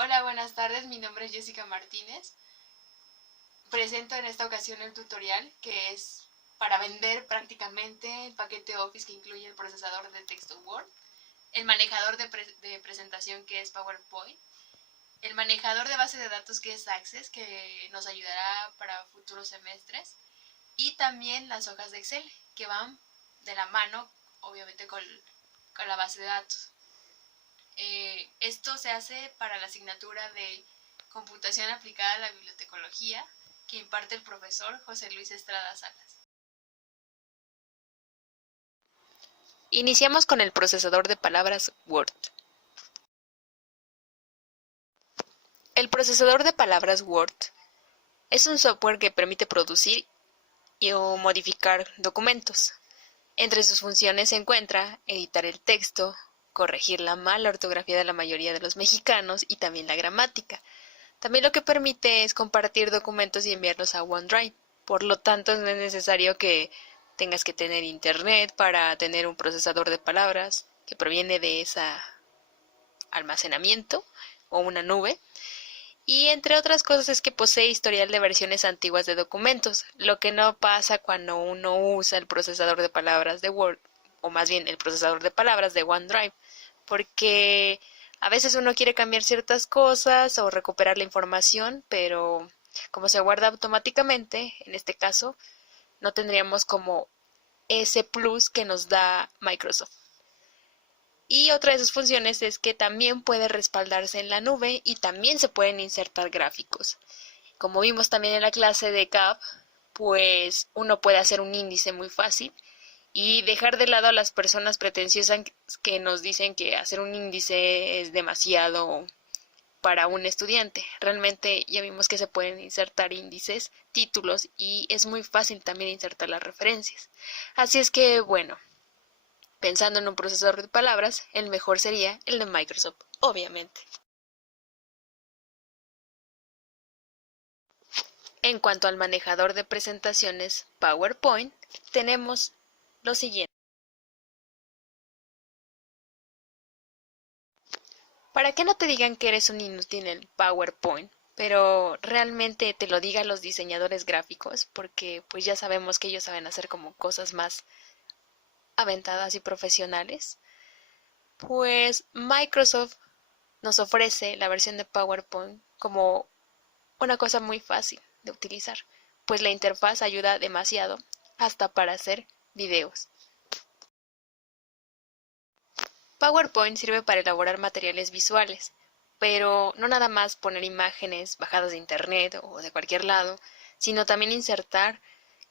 Hola, buenas tardes. Mi nombre es Jessica Martínez. Presento en esta ocasión el tutorial que es para vender prácticamente el paquete Office que incluye el procesador de texto Word, el manejador de presentación que es PowerPoint, el manejador de base de datos que es Access, que nos ayudará para futuros semestres, y también las hojas de Excel que van de la mano, obviamente, con la base de datos. Esto se hace para la asignatura de Computación aplicada a la Bibliotecología que imparte el profesor José Luis Estrada Salas. Iniciamos con el procesador de palabras Word. El procesador de palabras Word es un software que permite producir o modificar documentos. Entre sus funciones se encuentra editar el texto, corregir la mala ortografía de la mayoría de los mexicanos y también la gramática. También lo que permite es compartir documentos y enviarlos a OneDrive. Por lo tanto, no es necesario que tengas que tener internet para tener un procesador de palabras que proviene de ese almacenamiento o una nube. Y entre otras cosas es que posee historial de versiones antiguas de documentos, lo que no pasa cuando uno usa el procesador de palabras de Word, o más bien el procesador de palabras de OneDrive, porque a veces uno quiere cambiar ciertas cosas o recuperar la información, pero como se guarda automáticamente, en este caso, no tendríamos como ese plus que nos da Microsoft. Y otra de sus funciones es que también puede respaldarse en la nube y también se pueden insertar gráficos. Como vimos también en la clase de CAP, pues uno puede hacer un índice muy fácil y dejar de lado a las personas pretenciosas que nos dicen que hacer un índice es demasiado para un estudiante. Realmente ya vimos que se pueden insertar índices, títulos y es muy fácil también insertar las referencias. Así es que, bueno, pensando en un procesador de palabras, el mejor sería el de Microsoft, obviamente. En cuanto al manejador de presentaciones PowerPoint, tenemos lo siguiente. Para que no te digan que eres un inútil en el PowerPoint, pero realmente te lo digan los diseñadores gráficos, porque pues ya sabemos que ellos saben hacer como cosas más aventadas y profesionales, pues Microsoft nos ofrece la versión de PowerPoint como una cosa muy fácil de utilizar, pues la interfaz ayuda demasiado hasta para hacer videos. PowerPoint sirve para elaborar materiales visuales, pero no nada más poner imágenes bajadas de internet o de cualquier lado, sino también insertar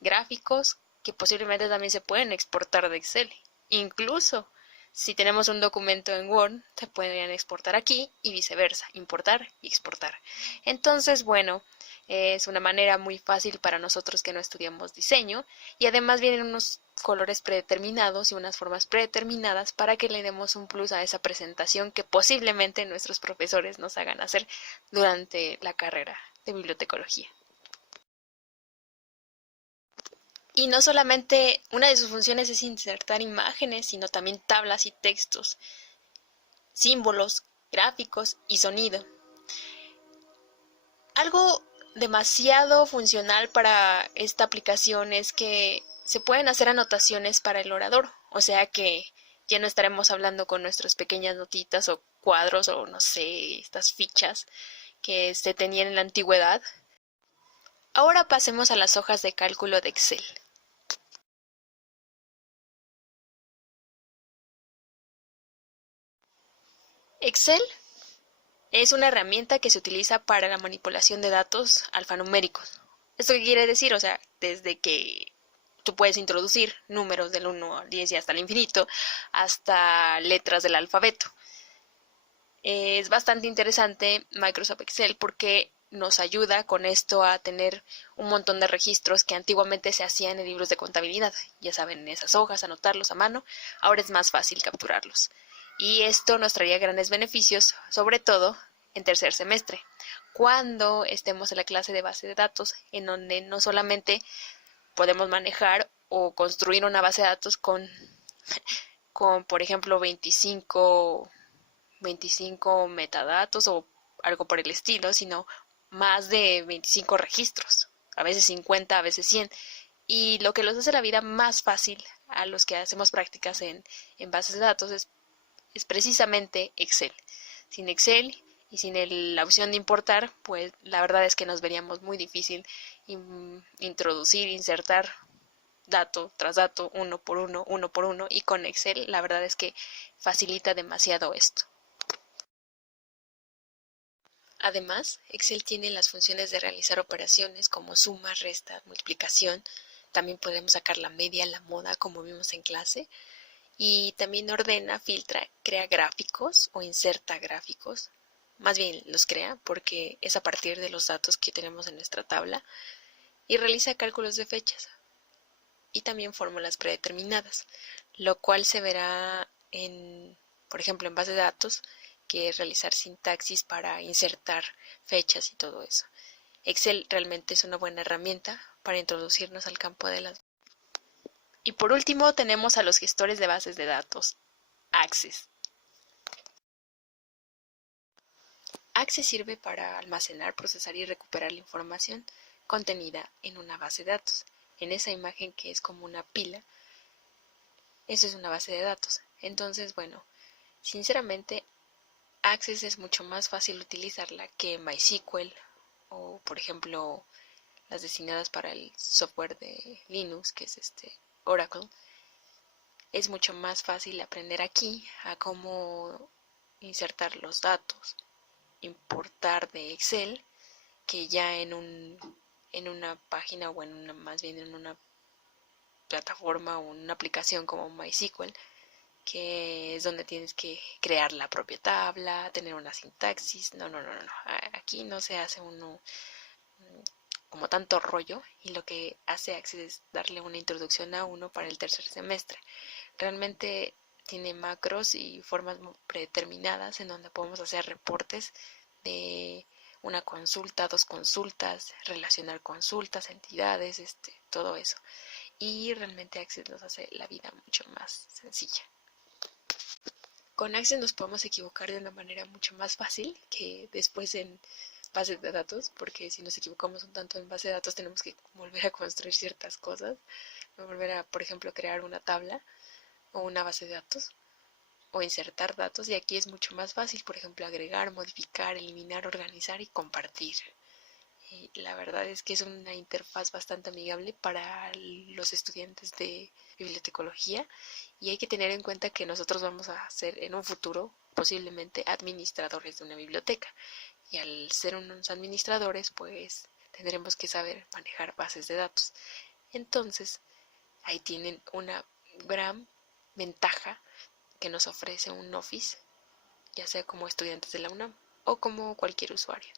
gráficos que posiblemente también se pueden exportar de Excel. Incluso si tenemos un documento en Word, se podrían exportar aquí y viceversa, importar y exportar. Entonces, bueno, es una manera muy fácil para nosotros que no estudiamos diseño y además vienen unos colores predeterminados y unas formas predeterminadas para que le demos un plus a esa presentación que posiblemente nuestros profesores nos hagan hacer durante la carrera de bibliotecología. Y no solamente una de sus funciones es insertar imágenes, sino también tablas y textos, símbolos, gráficos y sonido. Algo demasiado funcional para esta aplicación es que se pueden hacer anotaciones para el orador, o sea que ya no estaremos hablando con nuestras pequeñas notitas o cuadros o no sé, estas fichas que se tenían en la antigüedad. Ahora pasemos a las hojas de cálculo de Excel. Excel es una herramienta que se utiliza para la manipulación de datos alfanuméricos. ¿Esto qué quiere decir? O sea, desde que tú puedes introducir números del 1 al 10 y hasta el infinito, hasta letras del alfabeto. Es bastante interesante Microsoft Excel porque nos ayuda con esto a tener un montón de registros que antiguamente se hacían en libros de contabilidad. Ya saben, en esas hojas, anotarlos a mano, ahora es más fácil capturarlos. Y esto nos traería grandes beneficios, sobre todo en tercer semestre, cuando estemos en la clase de base de datos, en donde no solamente podemos manejar o construir una base de datos con por ejemplo, 25 metadatos o algo por el estilo, sino más de 25 registros, a veces 50, a veces 100. Y lo que los hace la vida más fácil a los que hacemos prácticas en bases de datos es precisamente Excel. Sin Excel y sin la opción de importar, pues la verdad es que nos veríamos muy difícil introducir, insertar dato tras dato, uno por uno, y con Excel la verdad es que facilita demasiado esto. Además, Excel tiene las funciones de realizar operaciones como suma, resta, multiplicación. También podemos sacar la media, la moda, como vimos en clase. Y también ordena, filtra, crea gráficos o inserta gráficos. Más bien los crea porque es a partir de los datos que tenemos en nuestra tabla. Y realiza cálculos de fechas y también fórmulas predeterminadas, lo cual se verá por ejemplo, en base de datos, que es realizar sintaxis para insertar fechas y todo eso. Excel realmente es una buena herramienta para introducirnos al campo de las... Y por último tenemos a los gestores de bases de datos, Access. Access sirve para almacenar, procesar y recuperar la información contenida en una base de datos. En esa imagen que es como una pila, eso es una base de datos. Entonces, bueno, sinceramente, Access es mucho más fácil utilizarla que MySQL o, por ejemplo, las designadas para el software de Linux, que es Oracle. Es mucho más fácil aprender aquí a cómo insertar los datos, importar de Excel, que ya en una página o más bien en una plataforma o una aplicación como MySQL, que es donde tienes que crear la propia tabla, tener una sintaxis. No. Aquí no se hace uno como tanto rollo, y lo que hace Access es darle una introducción a uno para el tercer semestre. Realmente tiene macros y formas predeterminadas en donde podemos hacer reportes de una consulta, dos consultas, relacionar consultas, entidades, todo eso. Y realmente Access nos hace la vida mucho más sencilla. Con Access nos podemos equivocar de una manera mucho más fácil que después en bases de datos, porque si nos equivocamos un tanto en base de datos tenemos que volver a construir ciertas cosas, volver a, por ejemplo, crear una tabla o una base de datos o insertar datos, y aquí es mucho más fácil, por ejemplo, agregar, modificar, eliminar, organizar y compartir. Y la verdad es que es una interfaz bastante amigable para los estudiantes de bibliotecología, y hay que tener en cuenta que nosotros vamos a ser en un futuro posiblemente administradores de una biblioteca, y al ser unos administradores pues tendremos que saber manejar bases de datos. Entonces ahí tienen una gran ventaja que nos ofrece un Office, ya sea como estudiantes de la UNAM o como cualquier usuario.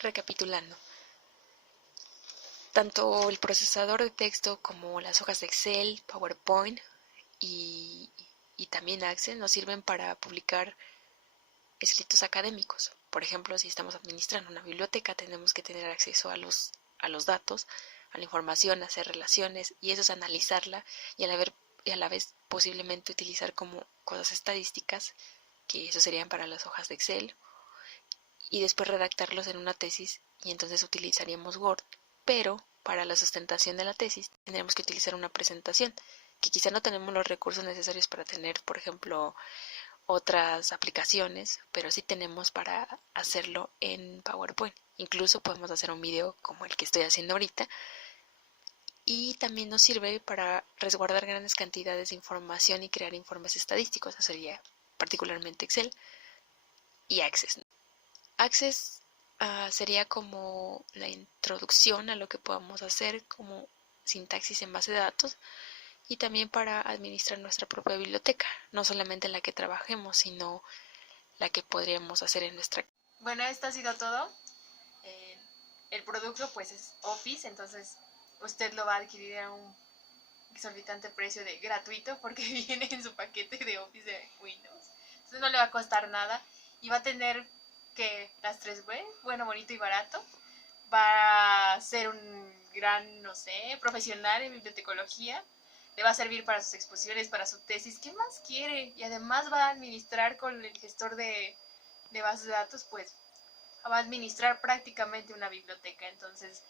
Recapitulando, tanto el procesador de texto como las hojas de Excel, PowerPoint y también Access nos sirven para publicar escritos académicos. Por ejemplo, si estamos administrando una biblioteca, tenemos que tener acceso a los datos, a la información, hacer relaciones, y eso es analizarla y a la vez posiblemente utilizar como cosas estadísticas, que eso serían para las hojas de Excel, y después redactarlos en una tesis, y entonces utilizaríamos Word. Pero para la sustentación de la tesis tendremos que utilizar una presentación, que quizá no tenemos los recursos necesarios para tener, por ejemplo, otras aplicaciones, pero sí tenemos para hacerlo en PowerPoint. Incluso podemos hacer un video como el que estoy haciendo ahorita, y también nos sirve para resguardar grandes cantidades de información y crear informes estadísticos. Eso sería particularmente Excel y Access. Access sería como la introducción a lo que podamos hacer como sintaxis en base de datos, y también para administrar nuestra propia biblioteca, no solamente la que trabajemos, sino la que podríamos hacer en nuestra... Bueno, esto ha sido todo. El producto pues es Office, entonces usted lo va a adquirir a un exorbitante precio de gratuito porque viene en su paquete de Office de Windows. Entonces no le va a costar nada y va a tener que las 3 B, bueno, bonito y barato. Va a ser un gran, no sé, profesional en bibliotecología. le va a servir para sus exposiciones, para su tesis, ¿qué más quiere? Y además va a administrar con el gestor de bases de datos, pues va a administrar prácticamente una biblioteca, entonces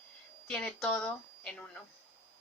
tiene todo en uno.